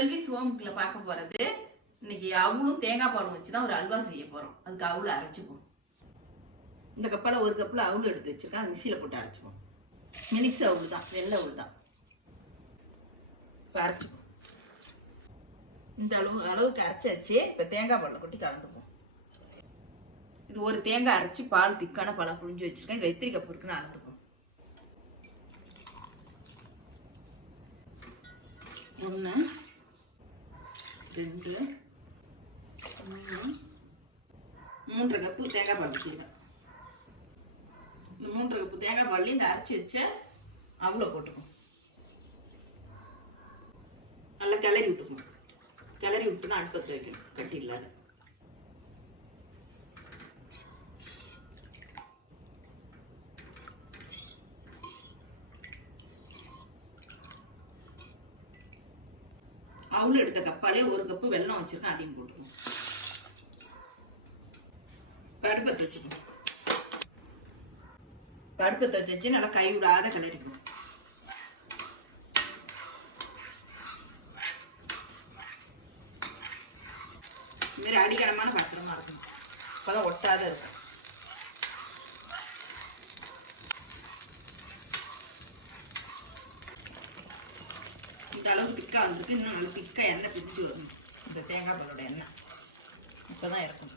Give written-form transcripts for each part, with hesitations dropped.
செல்வி சோமுக்குள்ள பார்க்க போறது இன்னைக்கு அவளும் தேங்காய் பாலும் வச்சுதான் ஒரு அல்வா செய்ய போறோம். அதுக்கு அவளை அரைச்சுப்போம். இந்த கப்பால ஒரு கப்பில் அவள் எடுத்து வச்சிருக்கேன். அது மிக்சியில் போட்டு அரைச்சுப்போம். மினிசு அவள் தான், வெள்ளை அவள் தான். இப்போ அரைச்சுப்போம். இந்த அளவுக்கு அரைச்சாச்சு. இப்போ தேங்காய் பாலில் கொட்டி கலந்துப்போம். இது ஒரு தேங்காய் அரைச்சி பால் திக்கான பழம் புழிஞ்சு வச்சிருக்கேன். இதில் எத்திரி கப்பு இருக்குன்னு அளந்துப்போம். 1 2 3 3 கப்பு தேங்காய் பால் வச்சுருக்கேன். 3 கப்பு தேங்காய் பால் இந்த அரைச்சி வச்ச அவ்வளோ போட்டுக்கும். நல்லா கிளறி விட்டுக்கணும். கிளறி விட்டு தான் அடுப்பத்தை வைக்கணும், கட்டி இல்லாத. அவளும் எடுத்த கப்பாலே ஒரு கப்பு வெல்லம் வச்சிருக்கேன். அதையும் போட்டுக்கணும். அடுப்பத்தை வச்சுக்கணும். அடுப்பத்தை வச்சு நல்லா கை விடாத கிளறிக்கணும். இது மாதிரி அடிக்கடமான பாத்திரமா இருக்கணும். அப்பதான் ஒட்டாத இருக்கும். இந்த அளவு திக்கா வந்துட்டு இன்னும் நல்லா திக்கா எண்ணெய் பிரிஞ்சு வரும். இந்த தேங்காய் பாலோட எண்ணெய் இப்பதான் இருக்கும்.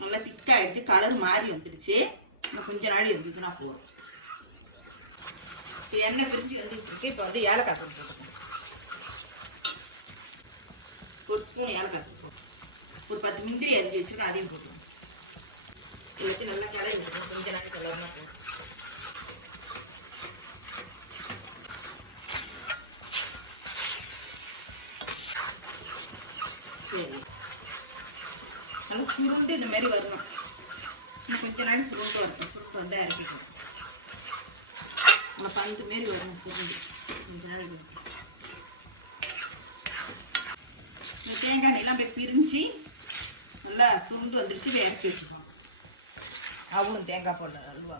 நல்லா திக்கா ஆயிடுச்சு. கலர் மாறி வந்துடுச்சு. இன்னும் கொஞ்ச நாள் இருந்துச்சுன்னா போதும். இப்போ எண்ணெய் பிரிஞ்சு வந்துட்டு இருக்கு. இப்போ வந்து ஏலக்காய் தூள் போட்டுக்கணும். ஒரு ஸ்பூன் ஏலக்காய் தூள் போட்டு ஒரு 10 முந்திரி அரிஞ்சு வச்சுக்கணும். அதையும் போட்டுக்கணும். எல்லாத்தையும் நல்லா கிளறி விட்டுக்கணும். கொஞ்ச நாள் கலர்னா போதும். சரி, நல்லா சுருண்டு இந்த மாதிரி வரணும். கொஞ்ச நாள் சுருண்டு வரணும். சுருண்டு வந்தால் இறக்கிக்கணும். நம்ம பந்து மாரி வரணும். சுருண்டு கொஞ்ச நாள் இந்த தேங்காய் எல்லாம் போய் பிரிஞ்சு நல்லா சுருண்டு வந்துடுச்சு. போய் இறக்கி வச்சுக்கணும். அவளும் தேங்காய் பால் அல்வா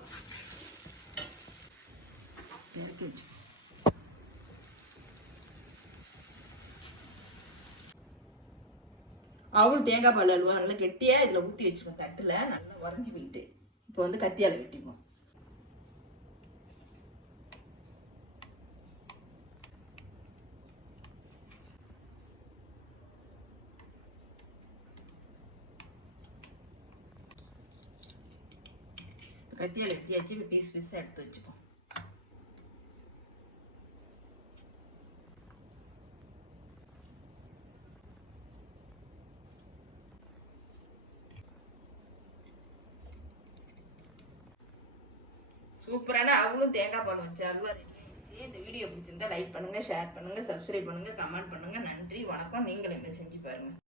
இறக்கி வச்சுக்கணும். அவளும் தேங்காய் பால் அல்வா நல்லா கெட்டியா இதில் ஊற்றி வச்சுக்கணும். தட்டில் நல்லா உறைஞ்சி போயிட்டு இப்போ வந்து கத்தியால் வெட்டிப்போம். கத்தியால் வெட்டியாச்சு. இப்போ பீஸ் பீஸாக எடுத்து வச்சுப்போம். சூப்பரான அவளும் தேங்காய் பால் வச்சு அல்வா ரெடி ஆயிடுச்சு. இந்த வீடியோ பிடிச்சிருந்தா லைக் பண்ணுங்க, ஷேர் பண்ணுங்க, சப்ஸ்கிரைப் பண்ணுங்க, கமெண்ட் பண்ணுங்க. நன்றி, வணக்கம். நீங்களும் என்ன செஞ்சு பாருங்க.